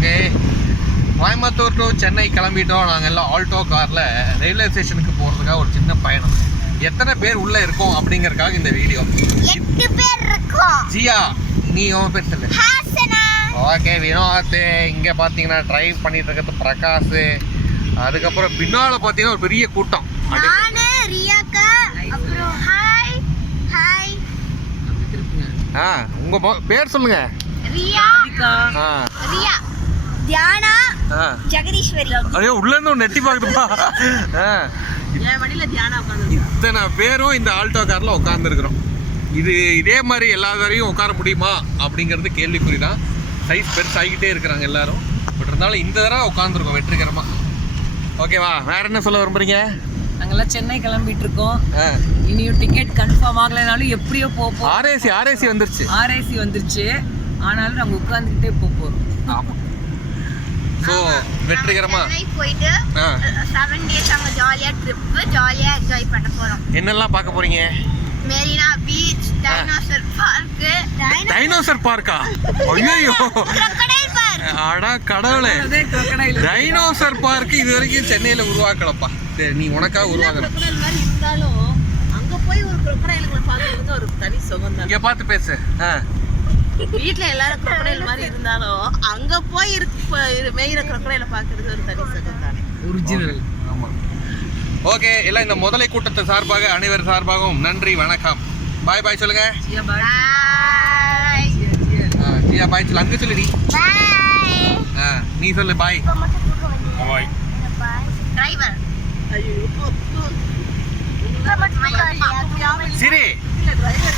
Okay, Coimbatore to Chennai கிளம்பிட்டோம். நாங்கள் எல்லாம் ஆல்டோ காரில் ரயில்வே ஸ்டேஷனுக்கு போகிறதுக்காக ஒரு சின்ன பயணம். எத்தனை பேர் உள்ளே இருக்கோம் அப்படிங்கறதுக்காக இந்த வீடியோ. 8 பேர் இருக்கோம். ஜியா, நீ உன் பேர் சொல்லு. ஹாசனா. ஓகே, வினோத். இங்கே பார்த்தீங்கன்னா ட்ரைவ் பண்ணிட்டு இருக்கிறது பிரகாஷ். அதுக்கப்புறம் பின்னால பார்த்தீங்கன்னா ஒரு பெரிய கூட்டம். நானு ரியாக்கா, அப்புறம் ஹாய் ஹாய். உங்க பேர் சொல்லுங்க. ரியா, ரியா, தியானா, ஜெகதீஸ்வரி. ஐயோ, உள்ள இருந்து ஒரு நெட்டி பாக்குதுப்பா. என் வண்டியில தியானா உட்கார்ந்து. இத்தனை பேரும் இந்த ஆல்டோ கார்ல உட்கார்ந்துருக்கிறோம். இதே மாதிரி எல்லாரையும் உட்கார முடியுமா அப்படிங்கிறது கேள்விக்குறிதான். சைஸ் பெருசாகிக்கிட்டே இருக்கிறாங்க எல்லாரும். பட் இருந்தாலும் இந்த தடவை உட்காந்துருக்கோம் வெற்றிகரமா. ஓகேவா, வேற என்ன சொல்ல விரும்புறீங்க? நாங்கெல்லாம் சென்னை கிளம்பிட்டு இருக்கோம். இனியும் டிக்கெட் கன்ஃபார்ம் ஆகலைனாலும் எப்படியோ போப்போம். ஆர்ஏசி வந்துருச்சு. ஆர்ஏசி வந்துருச்சு. ஆனாலும் நாங்க உட்கார்ந்துக்கிட்டே போறோம். ஸோ வெற்றிகரமா போயிட்டு 7 days அங்க ஜாலியா ட்ரிப், ஜாலியா என்ஜாய் பண்ண போறோம். என்னெல்லாம் பார்க்க போறீங்க? Marina beach, dinosaur park. Dinosaur பார்க்கா? ஐயோ, crocodile park. அடா கடவுளே, டைனோசர் பார்க் இது வரைக்கும் சென்னையில உருவாக்கலப்பா. சரி, நீ உனக்காக உருவாக்கல. crocodile மாதிரி இருந்தாலும் அங்க போய் ஒரு crocodileகளை பார்க்கிறது ஒரு தனி சுகம் தான். இங்க பார்த்து பேசு. வீட்ல எல்லாரும் crocodile மாதிரி இருந்தாலும் அங்க போய் மேயிற crocodile பார்க்கிறது ஒரு தனி சுகம் தானே. ஒரிஜினல். ஆமா. ஓகே, எல்லாம் இந்த முதலை கூட்டத்தை சார்பாக அனைவர் சார்பாகவும் நன்றி, வணக்கம். பாய் பாய் சொல்லுங்க. பாய். ஜியா பாய் சொல்லு. அங்க சொல்லுடி. பாய். நீ சொல்லு பாய். பாய். டிரைவர். ஐயோ, சரி. டிரைவர்